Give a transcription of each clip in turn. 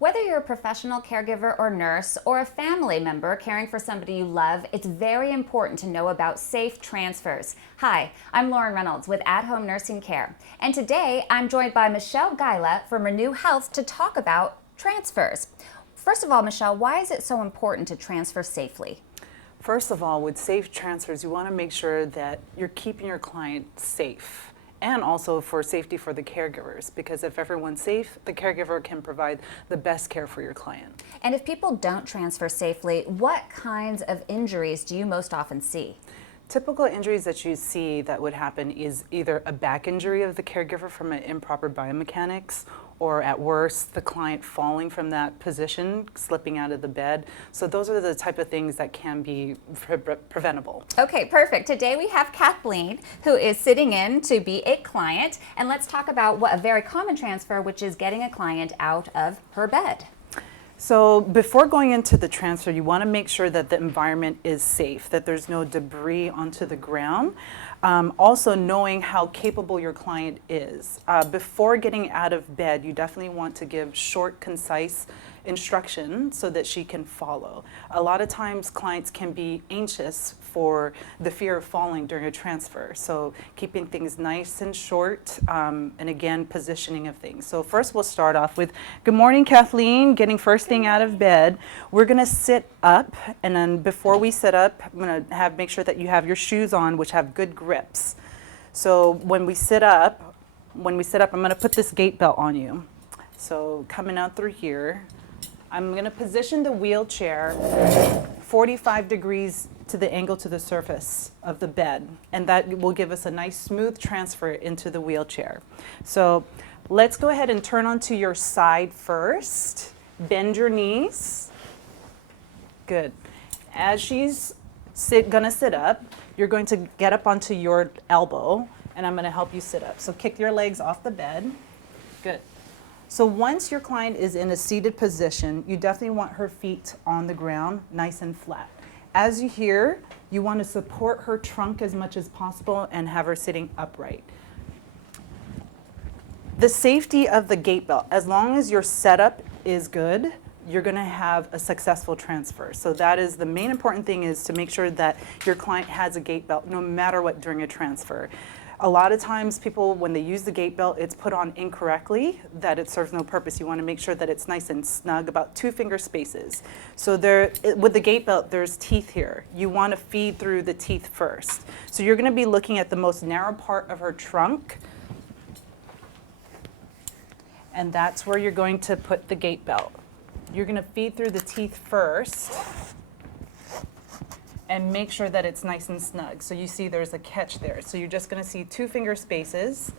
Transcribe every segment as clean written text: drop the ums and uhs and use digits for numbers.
Whether you're a professional caregiver or nurse, or a family member caring for somebody you love, it's very important to know about safe transfers. Hi, I'm Lauren Reynolds with At Home Nursing Care, and today I'm joined by Michelle Guyla from Reneu Health to talk about transfers. First of all, Michelle, why is it so important to transfer safely? First of all, with safe transfers, you want to make sure that you're keeping your client safe, and also for safety for the caregivers, because if everyone's safe, the caregiver can provide the best care for your client. And if people don't transfer safely, what kinds of injuries do you most often see? Typical injuries that you see that would happen is either a back injury of the caregiver from an improper biomechanics, or at worst, the client falling from that position, slipping out of the bed. So those are the type of things that can be preventable. Okay, perfect. Today we have Kathleen, who is sitting in to be a client, and let's talk about what a very common transfer, which is getting a client out of her bed. So before going into the transfer, you want to make sure that the environment is safe, that there's no debris onto the ground. Also knowing how capable your client is. Before getting out of bed, you definitely want to give short, concise instruction so that she can follow. A lot of times clients can be anxious for the fear of falling during a transfer. So keeping things nice and short, and again, positioning of things. So first we'll start off with, good morning, Kathleen, getting first thing out of bed. We're gonna sit up, and then before we sit up, I'm gonna make sure that you have your shoes on, which have good grips. So when we sit up, I'm gonna put this gait belt on you. So coming out through here, I'm gonna position the wheelchair 45 degrees to the angle to the surface of the bed, and that will give us a nice smooth transfer into the wheelchair. So let's go ahead and turn onto your side first. Bend your knees. Good. As she's gonna sit up, you're going to get up onto your elbow, and I'm gonna help you sit up. So kick your legs off the bed. Good. So once your client is in a seated position, you definitely want her feet on the ground, nice and flat. As you hear, you want to support her trunk as much as possible and have her sitting upright. The safety of the gait belt, as long as your setup is good, you're going to have a successful transfer. So that is the main important thing, is to make sure that your client has a gait belt no matter what during a transfer. A lot of times people, when they use the gait belt, it's put on incorrectly, that it serves no purpose. You want to make sure that it's nice and snug, about 2 finger spaces. So with the gait belt, there's teeth here. You want to feed through the teeth first. So you're going to be looking at the most narrow part of her trunk, and that's where you're going to put the gait belt. You're going to feed through the teeth first and make sure that it's nice and snug. So you see there's a catch there. So you're just gonna see 2 finger spaces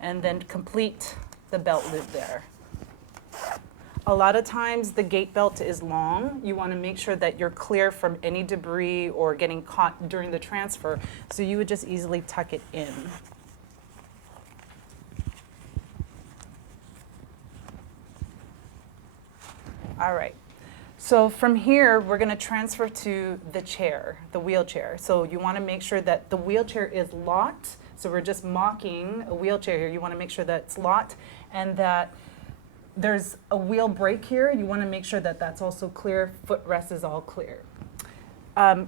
and then complete the belt loop there. A lot of times the gait belt is long. You wanna make sure that you're clear from any debris or getting caught during the transfer. So you would just easily tuck it in. All right. So from here, we're going to transfer to the chair, the wheelchair. So you want to make sure that the wheelchair is locked. So we're just mocking a wheelchair here. You want to make sure that it's locked and that there's a wheel brake here. You want to make sure that that's also clear. Footrest is all clear.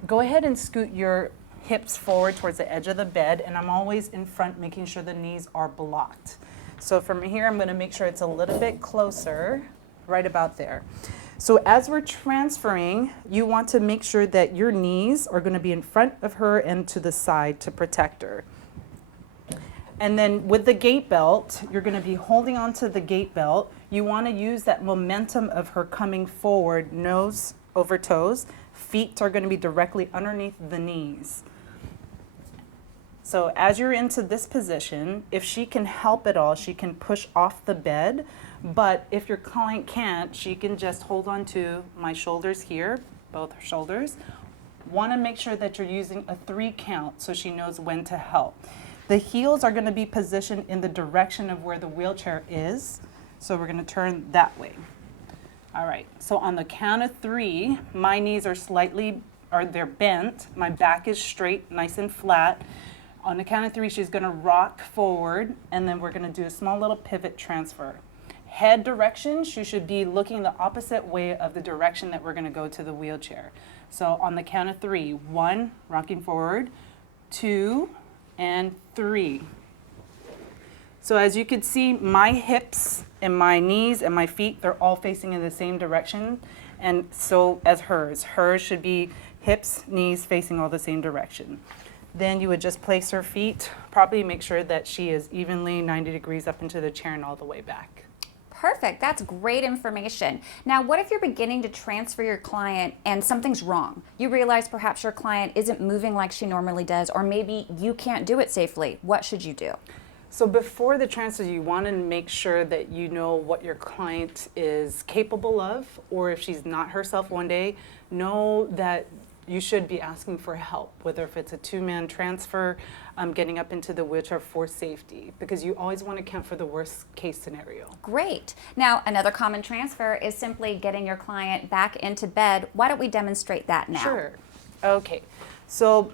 Go ahead and scoot your hips forward towards the edge of the bed, and I'm always in front making sure the knees are blocked. So from here, I'm going to make sure it's a little bit closer, right about there. So as we're transferring, you want to make sure that your knees are going to be in front of her and to the side to protect her. And then with the gait belt, you're going to be holding onto the gait belt. You want to use that momentum of her coming forward, nose over toes. Feet are going to be directly underneath the knees. So as you're into this position, if she can help at all, she can push off the bed. But if your client can't, she can just hold on to my shoulders here, both her shoulders. Want to make sure that you're using a 3 count so she knows when to help. The heels are going to be positioned in the direction of where the wheelchair is. So we're going to turn that way. All right, so on the count of 3, my knees are they're bent. My back is straight, nice and flat. On the count of 3, she's going to rock forward, and then we're going to do a small little pivot transfer. head direction, she should be looking the opposite way of the direction that we're going to go to the wheelchair. So on the count of 3, 1, rocking forward, 2, and 3. So as you can see, my hips and my knees and my feet, they're all facing in the same direction. And so as hers. Hers should be hips, knees facing all the same direction. Then you would just place her feet, probably make sure that she is evenly 90 degrees up into the chair and all the way back. Perfect. That's great information. Now, what if you're beginning to transfer your client and something's wrong? You realize perhaps your client isn't moving like she normally does, or maybe you can't do it safely. What should you do? So before the transfer, you want to make sure that you know what your client is capable of, or if she's not herself one day, know that you should be asking for help, whether if it's a 2-man transfer, getting up into the wheelchair for safety, because you always want to account for the worst case scenario. Great. Now, another common transfer is simply getting your client back into bed. Why don't we demonstrate that now? Sure. Okay. So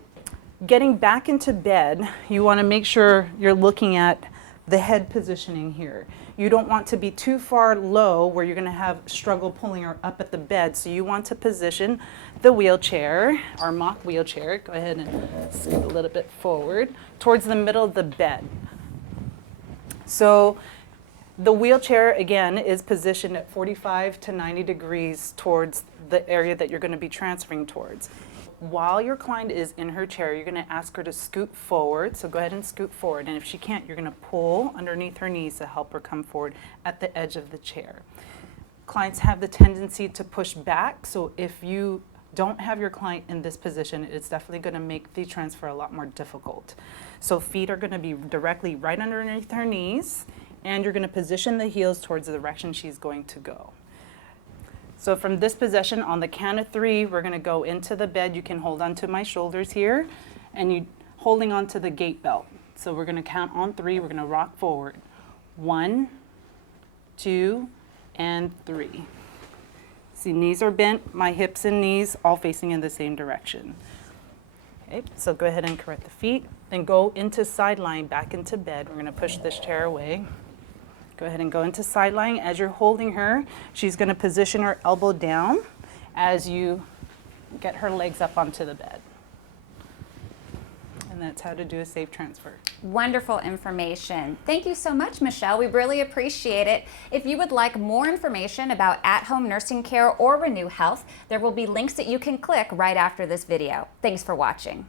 getting back into bed, you want to make sure you're looking at the head positioning here. You don't want to be too far low where you're going to have struggle pulling her up at the bed. So you want to position the wheelchair, our mock wheelchair, go ahead and scoot a little bit forward, towards the middle of the bed. So the wheelchair, again, is positioned at 45 to 90 degrees towards the area that you're going to be transferring towards. While your client is in her chair, you're going to ask her to scoot forward. So go ahead and scoot forward. And if she can't, you're going to pull underneath her knees to help her come forward at the edge of the chair. Clients have the tendency to push back. So if you don't have your client in this position, it's definitely going to make the transfer a lot more difficult. So feet are going to be directly right underneath her knees, and you're going to position the heels towards the direction she's going to go. So from this position, on the count of 3, we're going to go into the bed. You can hold onto my shoulders here, and you holding onto the gait belt. So we're going to count on 3. We're going to rock forward. 1, 2, and 3. See, knees are bent, my hips and knees all facing in the same direction. Okay, so go ahead and correct the feet. Then go into side lying, back into bed. We're going to push this chair away. Go ahead and go into side lying. As you're holding her, she's going to position her elbow down as you get her legs up onto the bed. And that's how to do a safe transfer. Wonderful information. Thank you so much, Michelle. We really appreciate it. If you would like more information about at-home nursing care or Reneu Health, there will be links that you can click right after this video. Thanks for watching.